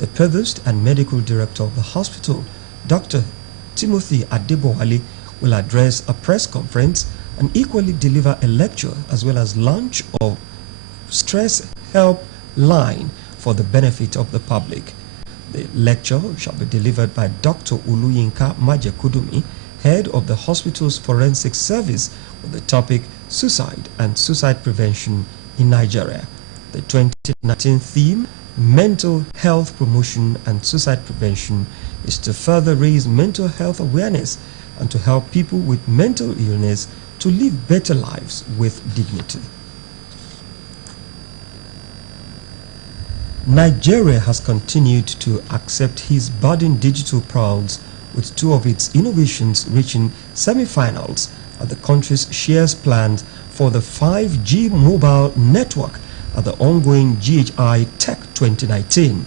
The Provost and Medical Director of the hospital, Dr. Timothy Adebowale, will address a press conference and equally deliver a lecture as well as launch of Stress Help Line for the benefit of the public. The lecture shall be delivered by Dr. Oluyinka Majekudumi, head of the hospital's forensic service, with the topic Suicide and Suicide Prevention in Nigeria. The 2019 theme, Mental Health Promotion and Suicide Prevention, is to further raise mental health awareness and to help people with mental illness to live better lives with dignity. Nigeria has continued to accept his budding digital pearls, with two of its innovations reaching semi-finals at the country's shares plans for the 5G mobile network at the ongoing GHI Tech 2019.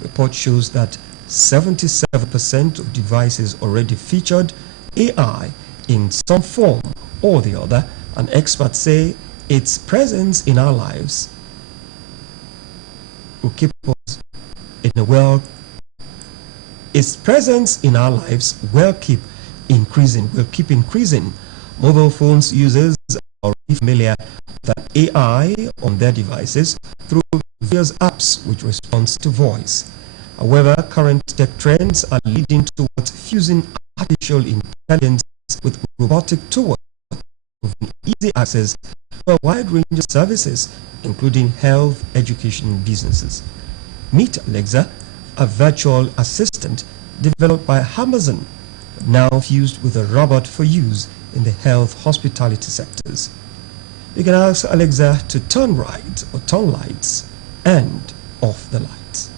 Report shows that 77% of devices already featured AI in some form or the other, and experts say its presence in our lives will keep us in a world. Its presence in our lives will keep increasing. Mobile phones users are already familiar with AI on their devices through various apps which respond to voice. However, current tech trends are leading towards fusing artificial intelligence with robotic tools, with easy access to a wide range of services, including health, education, and businesses. Meet Alexa, a virtual assistant developed by Amazon, now fused with a robot for use in the health hospitality sectors. You can ask Alexa to turn right or turn lights and off the lights.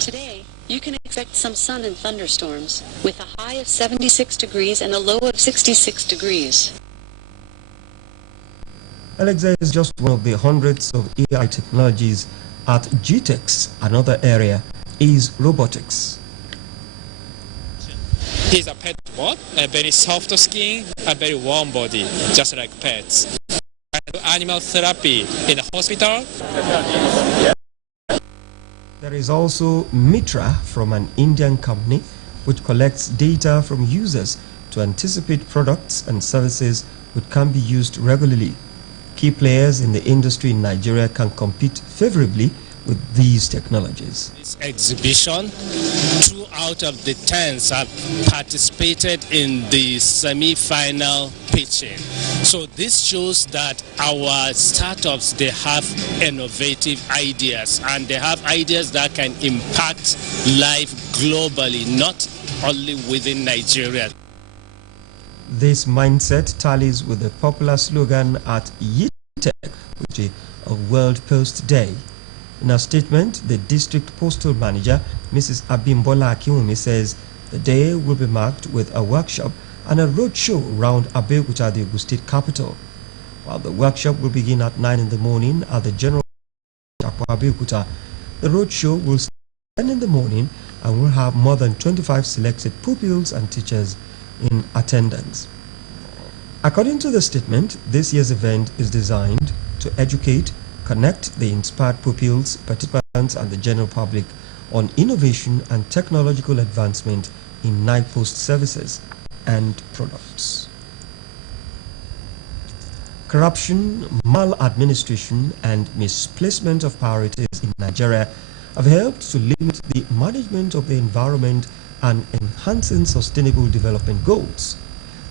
Today, you can expect some sun and thunderstorms with a high of 76 degrees and a low of 66 degrees. Alexa is just one of the hundreds of AI technologies at GTEx. Another area is robotics. He's a pet bot, a very soft skin, a very warm body, just like pets. And animal therapy in the hospital. There is also Mitra from an Indian company which collects data from users to anticipate products and services which can be used regularly. Key players in the industry in Nigeria can compete favorably with these technologies. This exhibition, 2 out of the 10 have participated in the semi-final pitching. So this shows that our startups, they have innovative ideas, and they have ideas that can impact life globally, not only within Nigeria. This mindset tallies with the popular slogan at YITEC, which is a World Post Day. In a statement, the district postal manager, Mrs. Abimbola Akiwumi, says the day will be marked with a workshop and a roadshow around Abeokuta, the Ogun State capital. While the workshop will begin at 9 in the morning at the General Abeokuta, the roadshow will start at 10 in the morning and will have more than 25 selected pupils and teachers in attendance. According to the statement, this year's event is designed to educate, connect the inspired pupils, participants, and the general public on innovation and technological advancement in NIPOST services and products. Corruption, maladministration, and misplacement of priorities in Nigeria have helped to limit the management of the environment and enhancing sustainable development goals.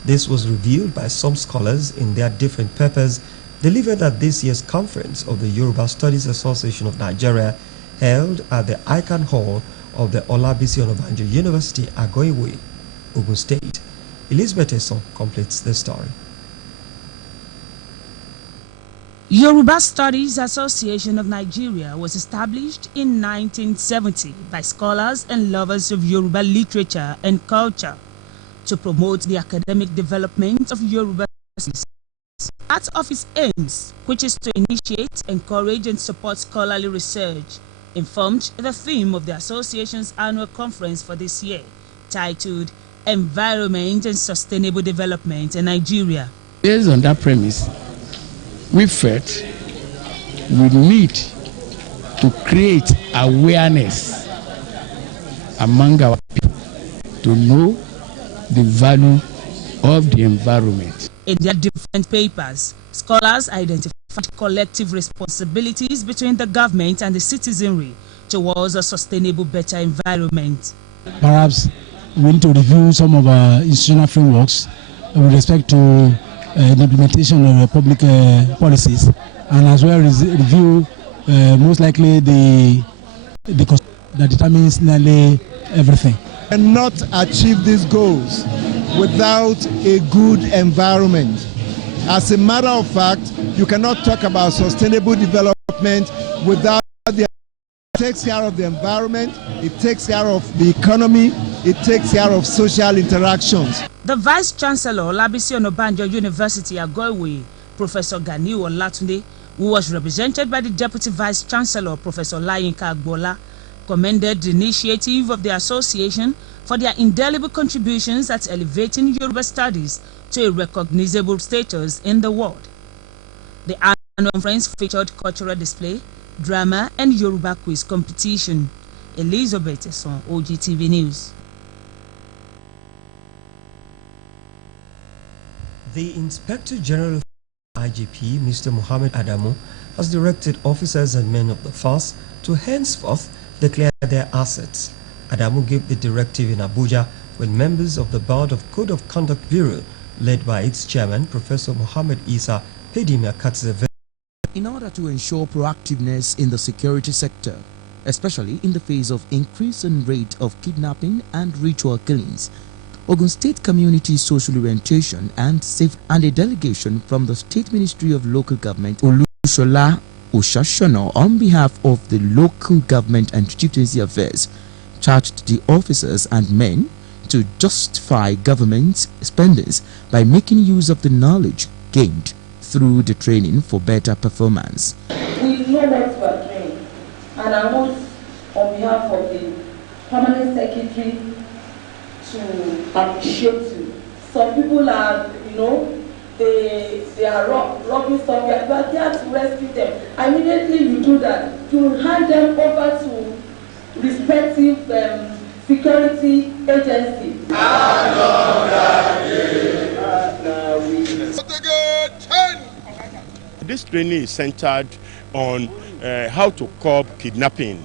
This was revealed by some scholars in their different papers delivered at this year's conference of the Yoruba Studies Association of Nigeria, held at the Icon Hall of the Olabisi Onabanjo University, Agoiwe, Ogun State. Elizabeth Esson completes the story. Yoruba Studies Association of Nigeria was established in 1970 by scholars and lovers of Yoruba literature and culture to promote the academic development of Yoruba studies. Part of its aims, which is to initiate, encourage, and support scholarly research, informed the theme of the association's annual conference for this year, titled Environment and Sustainable Development in Nigeria. Based on that premise, we felt we need to create awareness among our people to know the value of the environment. In their different papers, scholars identified collective responsibilities between the government and the citizenry towards a sustainable, better environment. Perhaps we need to review some of our institutional frameworks with respect to the implementation of public policies, and as well as review most likely the cost that determines nearly everything. And not achieve these goals without a good environment. As a matter of fact, you cannot talk about sustainable development without it takes care of the environment, it takes care of the economy, it takes care of social interactions. The Vice Chancellor, Labisi Onabanjo University, Agoiwe, Professor Ganiu Olatunde, who was represented by the Deputy Vice Chancellor, Professor Layinka Agbola, commended the initiative of the association for their indelible contributions at elevating Yoruba studies to a recognizable status in the world. The annual conference featured cultural display, drama, and Yoruba quiz competition. Elizabeth Eson, Ogtv News. The Inspector General of IGP, Mr. Mohammed Adamu, has directed officers and men of the force to henceforth declare their assets. Adamu gave the directive in Abuja when members of the Board of Code of Conduct Bureau, led by its chairman, Professor Mohammed Isa, paid him a courtesy visit. In order to ensure proactiveness in the security sector, especially in the face of increasing rate of kidnapping and ritual killings, Ogun State Community Social Orientation and a delegation from the State Ministry of Local Government, Olushola Oshashono, on behalf of the Local Government and Chieftaincy Affairs, charged the officers and men to justify government spendings by making use of the knowledge gained through the training for better performance. We know what we are doing, and I want, on behalf of the Permanent Secretary, to appreciate you. Some people are, they are robbing stuff, but you have to rescue them. Immediately you do that, you hand them over to respective security agency. This training is centered on how to curb kidnapping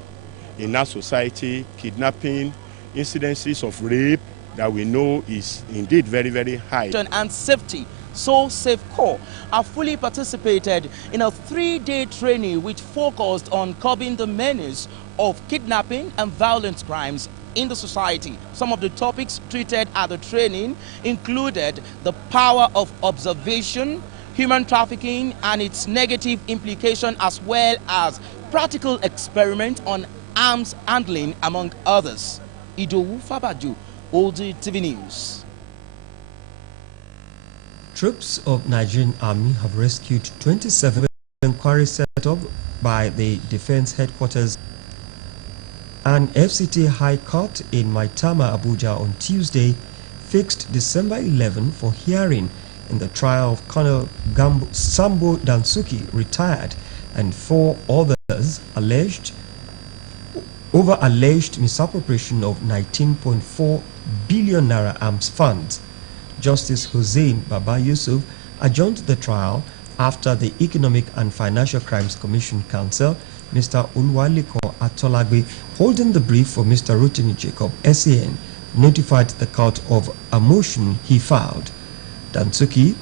in our society, kidnapping, incidences of rape that we know is indeed very, very high. And safety, So Safe Corps have fully participated in a 3-day training which focused on curbing the menace of kidnapping and violent crimes in the society. Some of the topics treated at the training included the power of observation, human trafficking and its negative implication, as well as practical experiment on arms handling, among others. Idowu Fabaju, Ogtv News. Troops of Nigerian Army have rescued 27 inquiries set up by the Defense Headquarters and FCT High Court in Maitama, Abuja on Tuesday fixed December 11 for hearing in the trial of Colonel Sambo Dansuki, retired, and 4 others over alleged misappropriation of 19.4 billion naira arms funds. Justice Hussein Baba Yusuf adjourned the trial after the Economic and Financial Crimes Commission Counsel, Mr. Unwaliko Atolagbe, holding the brief for Mr. Rotimi Jacob, SAN, notified the court of a motion he filed. Dansuki,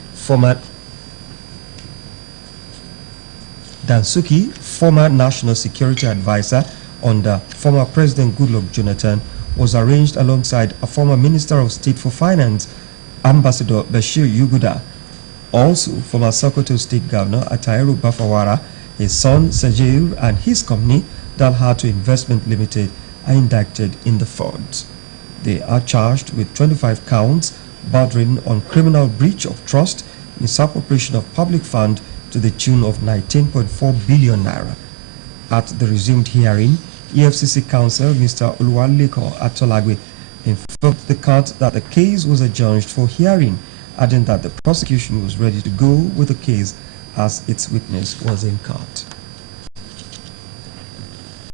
former National Security Advisor under former President Goodluck Jonathan, was arraigned alongside a former Minister of State for Finance, Ambassador Bashir Yuguda. Also, former Sokoto State Governor Atairu Bafawara, his son Sajir, and his company, Dalhatu Investment Limited, are indicted in the fraud. They are charged with 25 counts bordering on criminal breach of trust, misappropriation of public fund to the tune of 19.4 billion naira. At the resumed hearing, EFCC counsel Mr. Oluwaliko Atolagbe informed the court that the case was adjourned for hearing, adding that the prosecution was ready to go with the case as its witness was in court.